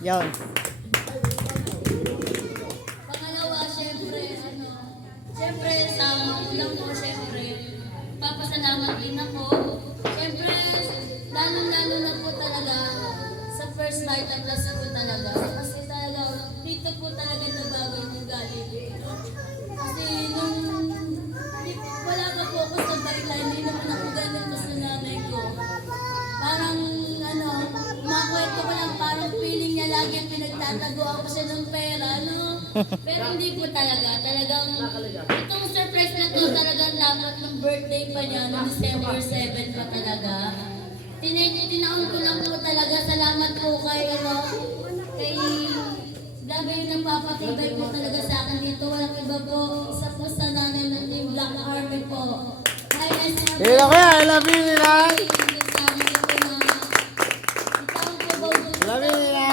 Yan. Pangalawa, syempre, syempre, sa magulang ko, syempre, papasalamat din ako. Syempre, lalong-lalo na po talaga sa first Vita Plus po talaga. Kasi talaga, dito po talaga nabago yung galing dito. Kasi nung wala pa po ako sa Vita, hindi naman ako ganun pa sa nanay ko. Parang, makwento ko lang, parang feeling niya lagi ang pinagtatago ako siya ng pera, Pero hindi po talaga. Talagang, itong surprise na to talagang dapat ng birthday pa niya, no December 7 pa talaga. Tinaon ko lang po talaga. Salamat po kay, kay, grabe yung nagpapatibay po talaga sa akin dito. Walang iba po. Isa po sa nanay ng Team Black Army po. Hi, SRB. Hello kaya, I love you nila. Love you nila.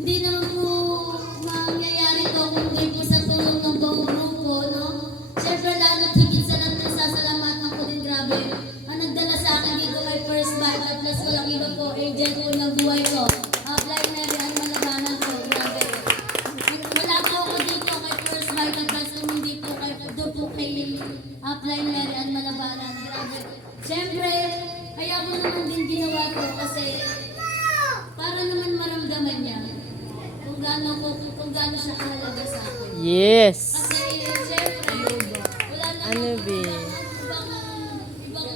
Hindi naman po mangyayari to kung hindi po sa tulong ng buong grupo, Siyempre, lalo't higit sa lahat sasalamatan ko din, grabe. Ang nagdala sa akin dito kay First Vita Plus, walang iba po, agent ko ng buhay ko. Apply Mary, ang malabanan ko, grabe. Wala po ako dito kay First Vita Plus, kung hindi po kay, doon po kay Apply Mary, ang malabanan, grabe. Siyempre, kaya ko naman din ginawa to kasi para naman maramdaman niya kung gaano siya kahalaga sa akin. Yes. Kasi siyempre, wala naman Be? ibang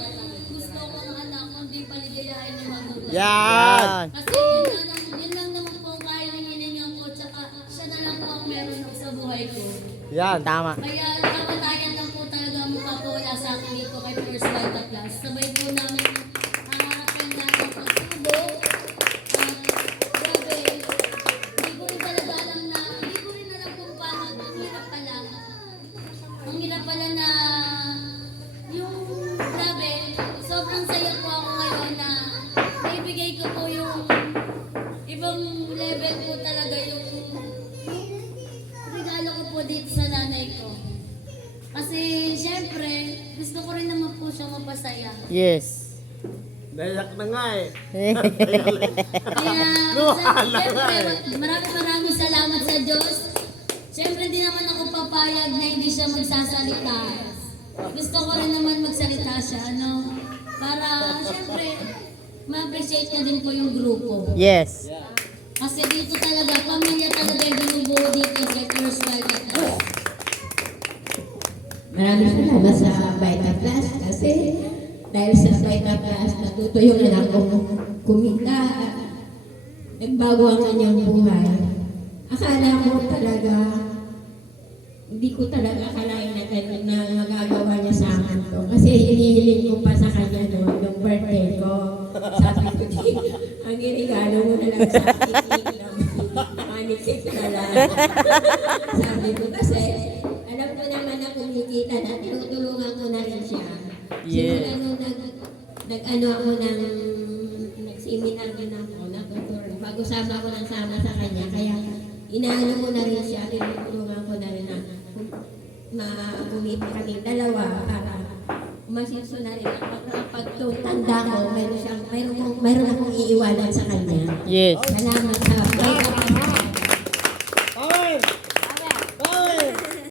gusto ko ng anak kundi paligayahin yung magulang. Yan. Kasi yun lang naman po kaya ng hiningan ko, tsaka siya na lang po ang meron ako sa buhay ko. Yan, tama. Kaya kamatayan lang po talaga mapapawala sa akin dito kay First Vita Plus. Sabay po namin ang harapin na ng pagsubok. Grabe, hindi ko rin talaga alam na, hindi ko rin alam kung paano, ang hirap pala. Ang hirap pala na, yung, grabe, sobrang saya po ako ngayon na naibigay ko po yung ibang level po talaga yung regalo ko po dito sa nanay ko. Kasi, syempre, gusto ko rin naman po siya mapasaya. Yes. Nayak na nga eh. Kaya, syempre, maraming salamat sa Diyos. Syempre, di naman ako papayag na hindi siya magsasalita. Gusto ko rin naman magsalita siya, Para, syempre, ma-appreciate niya din po yung grupo. Yes. Kasi dito talaga, pamilya talaga yung binubuo dito sa First Vita Plus. Maraming salamat sa Vita Plus kasi dahil sa Vita Plus, natuto yung anak ko kumita at nagbago ang kanyang buhay. Akala ko talaga, hindi ko talaga akalain na magagawa niya sa akin to. Kasi hinihiling ko pa sa kanya nung birthday ko. Sabi ko, ang irigalo mo na lang sa akin lang. Manikik na lang. Sabi ko kasi, alam ko naman na kumikita na, tinutulungan ko na rin siya. Yeah. Simula nung ako ng nag-seminar din ako, pag-usama ko ng sama sa kanya, kaya inaano ko na rin siya, tinutulungan ko na rin na kumita kami dalawa para umasinso na rin ako. Pag tanda ko, mayroon akong iiwanan sa kanya. Yes. Salamat sa